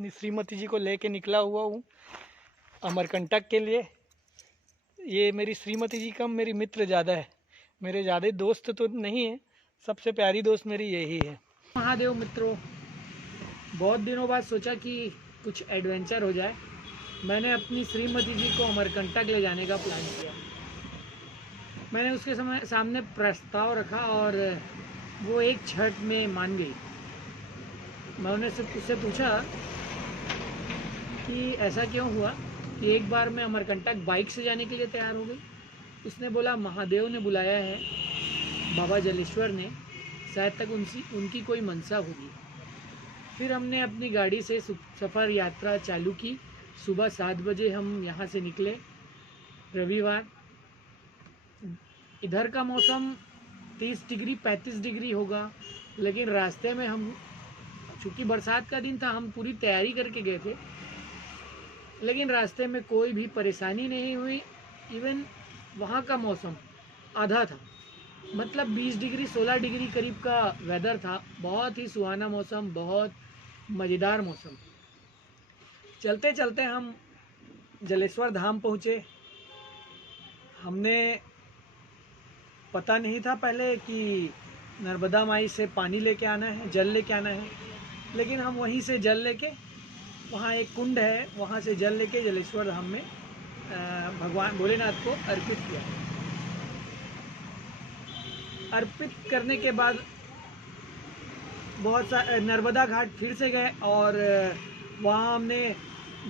अपनी श्रीमती जी को लेके निकला हुआ हूँ अमरकंटक के लिए। ये मेरी श्रीमती जी कम मेरी मित्र ज़्यादा है, मेरे ज़्यादा दोस्त तो नहीं है, सबसे प्यारी दोस्त मेरी यही है। महादेव मित्रों, बहुत दिनों बाद सोचा कि कुछ एडवेंचर हो जाए। मैंने अपनी श्रीमती जी को अमरकंटक ले जाने का प्लान किया। मैंने उसके सामने प्रस्ताव रखा और वो एक झट में मान गई। मैं उससे पूछा कि ऐसा क्यों हुआ कि एक बार मैं अमरकंटक बाइक से जाने के लिए तैयार हो गई। उसने बोला महादेव ने बुलाया है, बाबा जलेश्वर ने, शायद तक उनकी कोई मनसा होगी। फिर हमने अपनी गाड़ी से सफ़र यात्रा चालू की। सुबह 7 बजे हम यहाँ से निकले। रविवार, इधर का मौसम 30 डिग्री 35 डिग्री होगा, लेकिन रास्ते में हम, चूँकि बरसात का दिन था, हम पूरी तैयारी करके गए थे, लेकिन रास्ते में कोई भी परेशानी नहीं हुई। इवन वहाँ का मौसम आधा था, मतलब 20 डिग्री 16 डिग्री करीब का वेदर था। बहुत ही सुहाना मौसम, बहुत मज़ेदार मौसम। चलते चलते हम जलेश्वर धाम पहुँचे। हमने पता नहीं था पहले कि नर्मदा माई से पानी लेके आना है, जल लेके आना है, लेकिन हम वहीं से जल लेके, वहाँ एक कुंड है, वहाँ से जल लेके जलेश्वर धाम में भगवान भोलेनाथ को अर्पित किया। अर्पित करने के बाद बहुत सा नर्मदा घाट फिर से गए और वहाँ हमने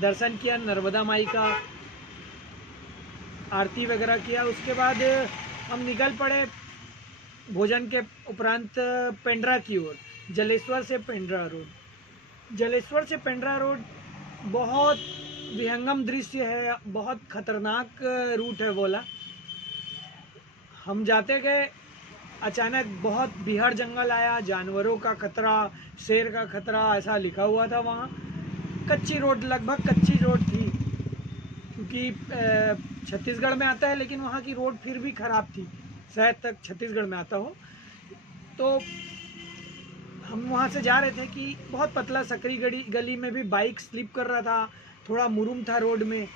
दर्शन किया, नर्मदा माई का आरती वगैरह किया। उसके बाद हम निकल पड़े भोजन के उपरांत पेंड्रा की ओर। जलेश्वर से पेंड्रा रोड, जलेश्वर से पेंड्रा रोड बहुत विहंगम दृश्य है, बहुत खतरनाक रूट है बोला। हम जाते गए, अचानक बहुत बिहार जंगल आया, जानवरों का खतरा, शेर का खतरा, ऐसा लिखा हुआ था वहाँ। कच्ची रोड, लगभग कच्ची रोड थी, क्योंकि छत्तीसगढ़ में आता है, लेकिन वहाँ की रोड फिर भी ख़राब थी, शायद तक छत्तीसगढ़ में आता हो। तो हम वहाँ से जा रहे थे कि बहुत पतला सकरी गली में भी बाइक स्लिप कर रहा था, थोड़ा मुरुम था रोड में।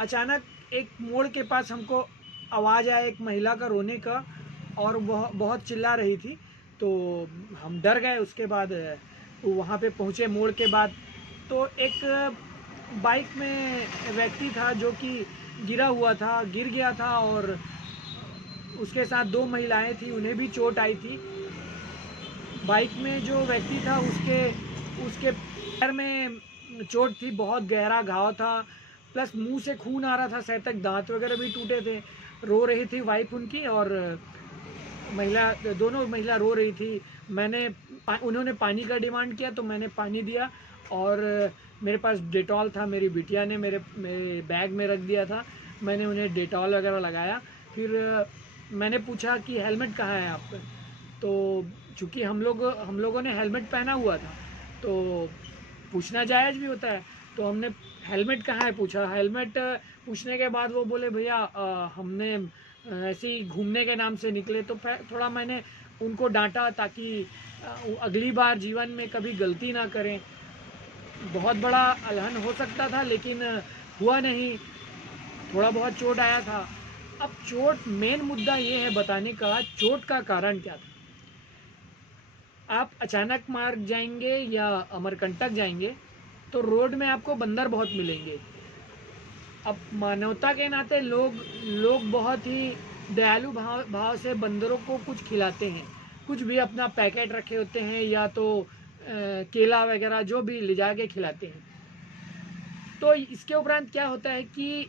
अचानक एक मोड़ के पास हमको आवाज़ आया एक महिला का रोने का, और वह बहुत चिल्ला रही थी, तो हम डर गए। उसके बाद वहाँ पे पहुँचे मोड़ के बाद, तो एक बाइक में व्यक्ति था जो कि गिरा हुआ था, गिर गया था, और उसके साथ 2 महिलाएं थी, उन्हें भी चोट आई थी। बाइक में जो व्यक्ति था उसके पैर में चोट थी, बहुत गहरा घाव था, प्लस मुंह से खून आ रहा था, शायद तक दांत वगैरह भी टूटे थे। रो रही थी वाइफ उनकी, और दोनों महिला रो रही थी। उन्होंने पानी का डिमांड किया, तो मैंने पानी दिया, और मेरे पास डेटॉल था, मेरी बिटिया ने मेरे बैग में रख दिया था, मैंने उन्हें डेटॉल वगैरह लगाया। फिर मैंने पूछा कि हेलमेट कहाँ है आप, तो चूँकि हम लोगों ने हेलमेट पहना हुआ था, तो पूछना जायज़ भी होता है, तो हमने हेलमेट कहाँ है पूछा। हेलमेट पूछने के बाद वो बोले भैया हमने ऐसे ही घूमने के नाम से निकले। तो थोड़ा मैंने उनको डांटा ताकि अगली बार जीवन में कभी गलती ना करें। बहुत बड़ा अलहन हो सकता था, लेकिन हुआ नहीं, थोड़ा बहुत चोट आया था। अब चोट, मेन मुद्दा ये है बताने का, चोट का कारण क्या था। आप अचानक मार्ग जाएंगे या अमरकंटक जाएंगे, तो रोड में आपको बंदर बहुत मिलेंगे। अब मानवता के नाते लोग बहुत ही दयालु भाव से बंदरों को कुछ खिलाते हैं, कुछ भी अपना पैकेट रखे होते हैं, या तो केला वगैरह जो भी ले जाके खिलाते हैं। तो इसके उपरांत क्या होता है कि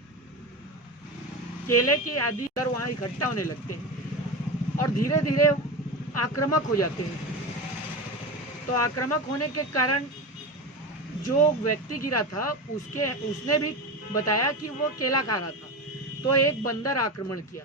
केले के आदि वहाँ इकट्ठा होने लगते हैं और धीरे धीरे आक्रामक हो जाते हैं। तो आक्रामक होने के कारण जो व्यक्ति गिरा था उसने भी बताया कि वो केला खा रहा था, तो एक बंदर आक्रमण किया।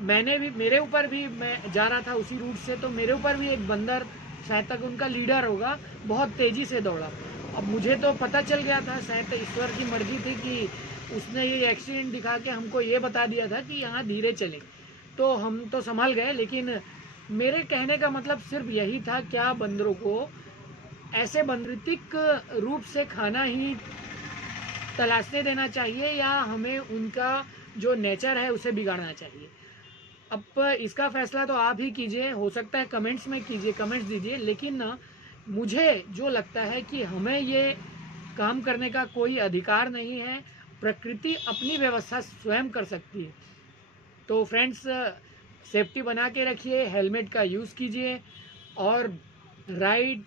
मेरे ऊपर भी, मैं जा रहा था उसी रूट से, तो मेरे ऊपर भी एक बंदर, शायद तक उनका लीडर होगा, बहुत तेज़ी से दौड़ा। अब मुझे तो पता चल गया था, शायद ईश्वर की मर्जी थी कि उसने ये एक्सीडेंट दिखा के हमको ये बता दिया था कि यहाँ धीरे चलें, तो हम तो संभल गए। लेकिन मेरे कहने का मतलब सिर्फ यही था, क्या बंदरों को ऐसे प्राकृतिक रूप से खाना ही तलाशने देना चाहिए या हमें उनका जो नेचर है उसे बिगाड़ना चाहिए। अब इसका फैसला तो आप ही कीजिए, हो सकता है कमेंट्स में कीजिए, कमेंट्स दीजिए, लेकिन ना मुझे जो लगता है कि हमें ये काम करने का कोई अधिकार नहीं है। प्रकृति अपनी व्यवस्था स्वयं कर सकती है। तो फ्रेंड्स, सेफ्टी बना के रखिए, हेलमेट का यूज़ कीजिए और राइड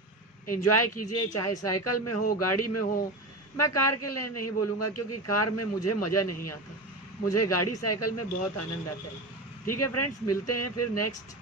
एंजॉय कीजिए, चाहे साइकिल में हो, गाड़ी में हो। मैं कार के लिए नहीं बोलूँगा क्योंकि कार में मुझे मज़ा नहीं आता, मुझे गाड़ी साइकिल में बहुत आनंद आता है। ठीक है फ्रेंड्स, मिलते हैं फिर नेक्स्ट